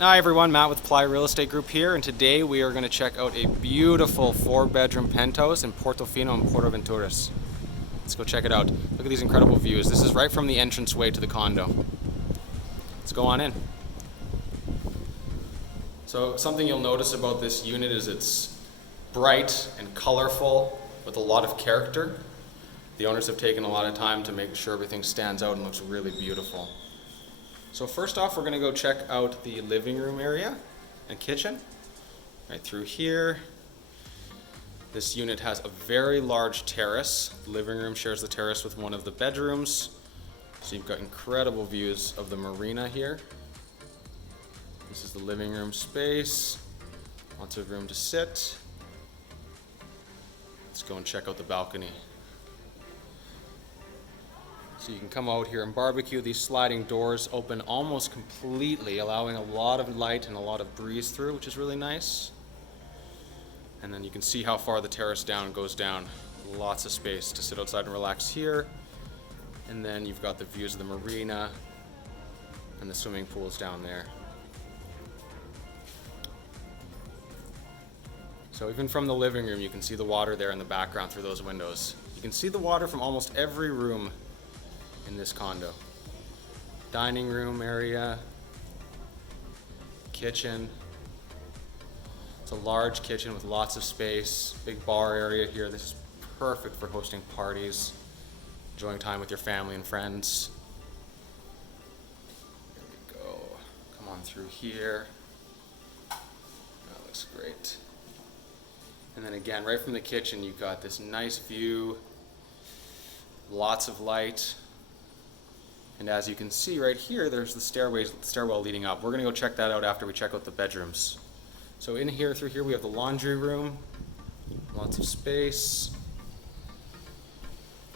Hi everyone, Matt with Ply Real Estate Group here, and today we are going to check out a beautiful 4-bedroom penthouse in Portofino and Portoventuras. Let's go check it out. Look at these incredible views. This is right from the entranceway to the condo. Let's go on in. So something you'll notice about this unit is it's bright and colorful with a lot of character. The owners have taken a lot of time to make sure everything stands out and looks really beautiful. So first off, we're going to go check out the living room area and kitchen. Right through here. This unit has a very large terrace. The living room shares the terrace with one of the bedrooms. So you've got incredible views of the marina here. This is the living room space. Lots of room to sit. Let's go and check out the balcony. So you can come out here and barbecue. These sliding doors open almost completely, allowing a lot of light and a lot of breeze through, which is really nice. And then you can see how far the terrace goes down. Lots of space to sit outside and relax here. And then you've got the views of the marina and the swimming pools down there. So even from the living room, you can see the water there in the background through those windows. You can see the water from almost every room in this condo. Dining room area, kitchen. It's a large kitchen with lots of space, big bar area here. This is perfect for hosting parties, enjoying time with your family and friends. There we go. Come on through here. That looks great. And then again, right from the kitchen, you've got this nice view, lots of light. And as you can see right here, there's the stairwell leading up. We're going to go check that out after we check out the bedrooms. So in here, through here, we have the laundry room. Lots of space.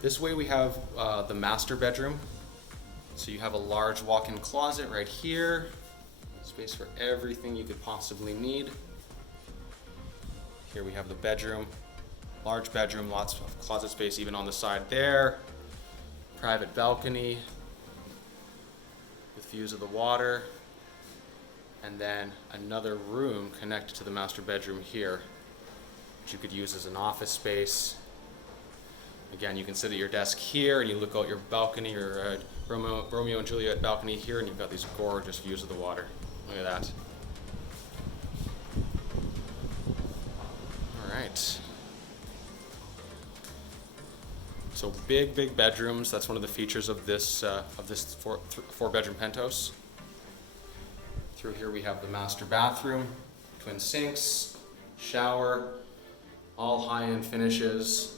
This way we have the master bedroom. So you have a large walk-in closet right here. Space for everything you could possibly need. Here we have the bedroom. Large bedroom, lots of closet space even on the side there. Private balcony with views of the water, and then another room connected to the master bedroom here, which you could use as an office space. Again, you can sit at your desk here and you look out your balcony, your Romeo and Juliet balcony here, and you've got these gorgeous views of the water. Look at that. All right. So big bedrooms. That's one of the features of this four-bedroom penthouse. Through here we have the master bathroom, twin sinks, shower, all high-end finishes,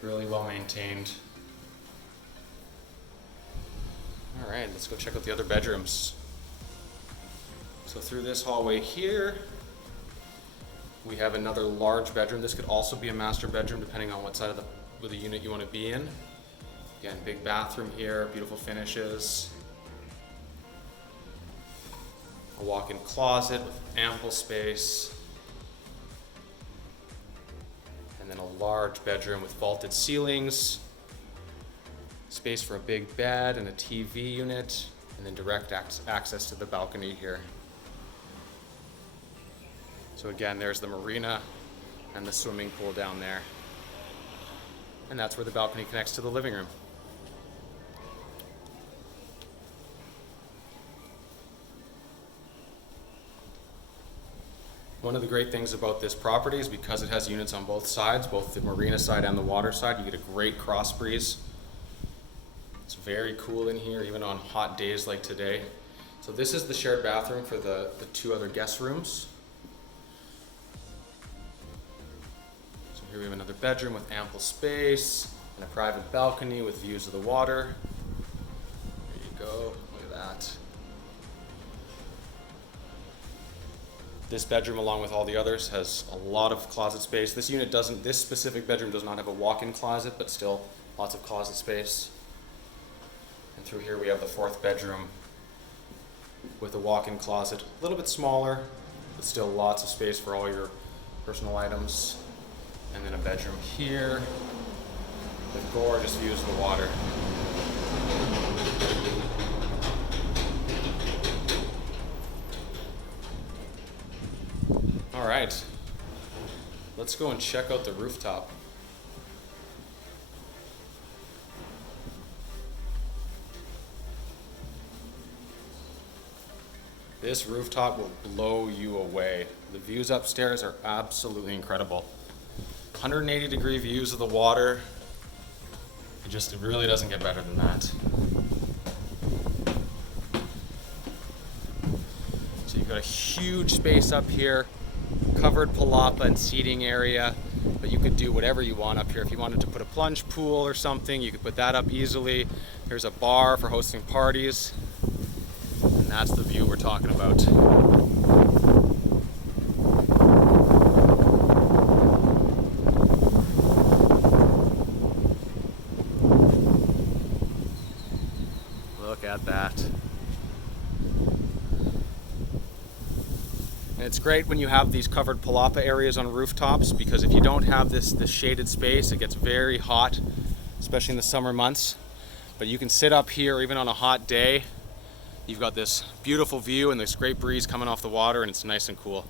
really well maintained. All right, let's go check out the other bedrooms. So through this hallway here, we have another large bedroom. This could also be a master bedroom depending on what side of the unit you want to be in. Again, big bathroom here, beautiful finishes. A walk-in closet with ample space. And then a large bedroom with vaulted ceilings. Space for a big bed and a TV unit. And then direct access to the balcony here. So again, there's the marina and the swimming pool down there. And that's where the balcony connects to the living room. One of the great things about this property is because it has units on both sides, both the marina side and the water side, you get a great cross breeze. It's very cool in here, even on hot days like today. So this is the shared bathroom for the two other guest rooms. Here we have another bedroom with ample space and a private balcony with views of the water. There you go, look at that. This bedroom, along with all the others, has a lot of closet space. This specific bedroom does not have a walk-in closet, but still lots of closet space. And through here we have the fourth bedroom with a walk-in closet, a little bit smaller, but still lots of space for all your personal items. And then a bedroom here with gorgeous views of the water. All right, let's go and check out the rooftop. This rooftop will blow you away. The views upstairs are absolutely incredible. 180-degree views of the water. It really doesn't get better than that. So you've got a huge space up here, covered palapa and seating area, but you could do whatever you want up here. If you wanted to put a plunge pool or something, you could put that up easily. There's a bar for hosting parties, and that's the view we're talking about. Look at that. And it's great when you have these covered palapa areas on rooftops, because if you don't have this shaded space, it gets very hot, especially in the summer months. But you can sit up here even on a hot day. You've got this beautiful view and this great breeze coming off the water, and it's nice and cool.